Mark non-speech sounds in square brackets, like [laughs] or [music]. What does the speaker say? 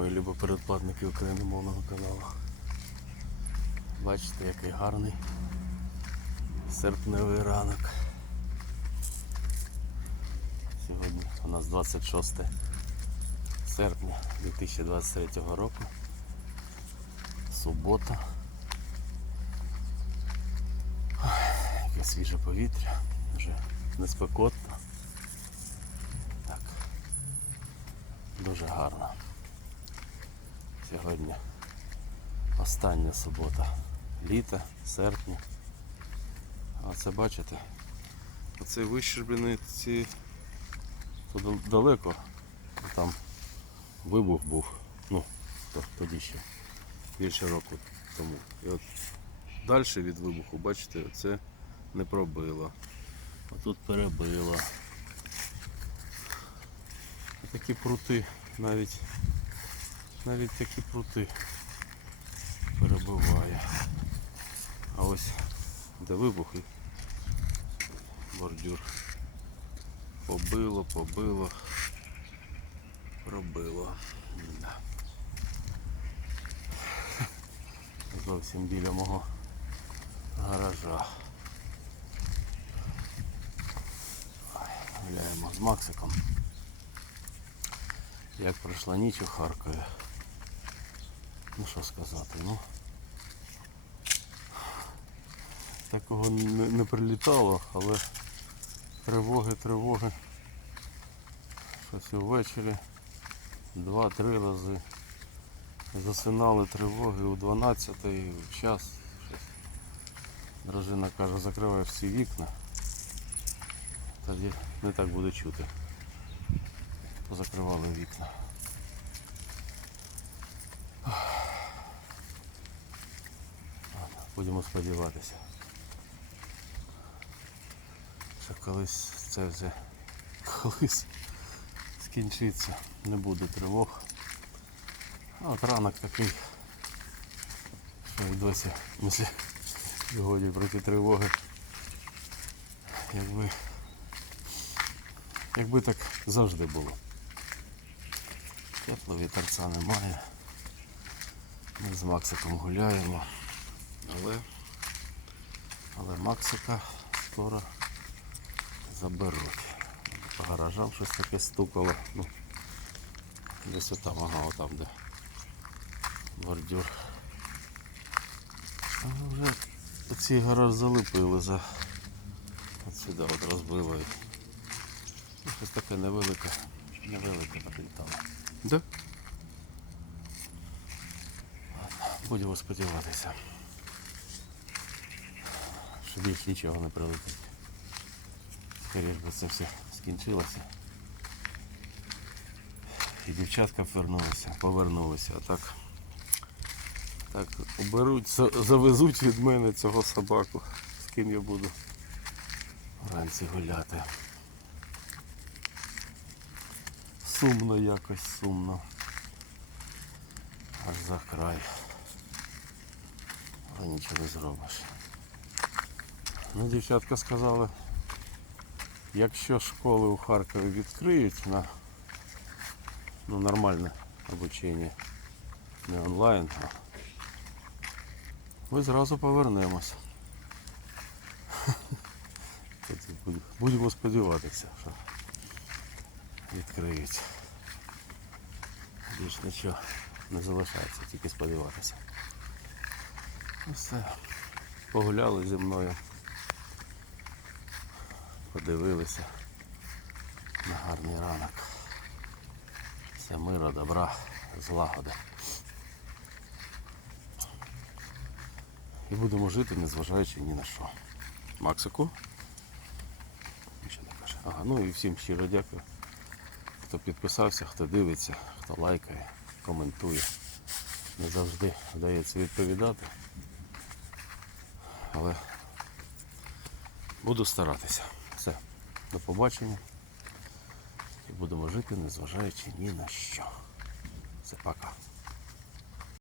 мої любі передплатники україномовного каналу. Бачите, який гарний серпневий ранок. Сьогодні у нас 26 серпня 2023 року. Субота. Яке свіже повітря, вже не спекотно. Дуже гарно. Сьогодні остання субота літа, серпня. А це бачите? Оце вищерблений ці дал- далеко. Там вибух був. Ну, то- тоді ще більше року тому. І от далі від вибуху, бачите, це не пробило. А тут перебило. Такі прути навіть навіть такі прути перебиває. А ось де вибух і бордюр. Побило, побило, пробило. Да. Зовсім біля мого гаража. Гуляємо з Максиком. Як пройшла ніч у Харкові. Ну що сказати, ну. Такого не, не прилітало, але тривоги, тривоги. Щось увечері. Два-три рази. Засинали тривоги у 12 в час. Дружина каже, закривай всі вікна. Тоді не так буде чути. Позакривали вікна. Будемо сподіватися. Що колись це вже колись скінчиться, не буде тривог. От ранок такий, що і досі мислі сьогодні проти тривоги. Якби, якби так завжди було. Тепло вітерця немає. Ми з Максиком гуляємо. Але, але Максика скоро заберуть. По гаражам щось таке стукало. Ну, десь отам, ага, отам, де бордюр. А вже оці гараж залипили за от сюди от розбило. і- Ну, щось таке невелике. Невелике прилітало. Да? Будемо сподіватися. Що більш нічого не прилетить. Скоріш би це все скінчилося. І дівчатка повернулися, повернулися. А так, так оберуть, завезуть від мене цього собаку, з ким я буду вранці гуляти. Сумно якось сумно. Аж за край. Але нічого не зробиш. Ну, дівчатка сказали, якщо школи у Харкові відкриють на ну, нормальне обучення, не онлайн, а ми зразу повернемось. [laughs] Будемо сподіватися, що відкриють. Більш нічого не залишається, тільки сподіватися. Ну все. Погуляли зі мною. Подивилися на гарний ранок. Все мира, добра, злагоди. І будемо жити, незважаючи ні на що. Максику? Нічого не каже. Ага, ну і всім щиро дякую. Хто підписався, хто дивиться, хто лайкає, коментує. Не завжди вдається відповідати. Але буду старатися. Все. До побачення. І будемо жити, незважаючи ні на що. Все, пока.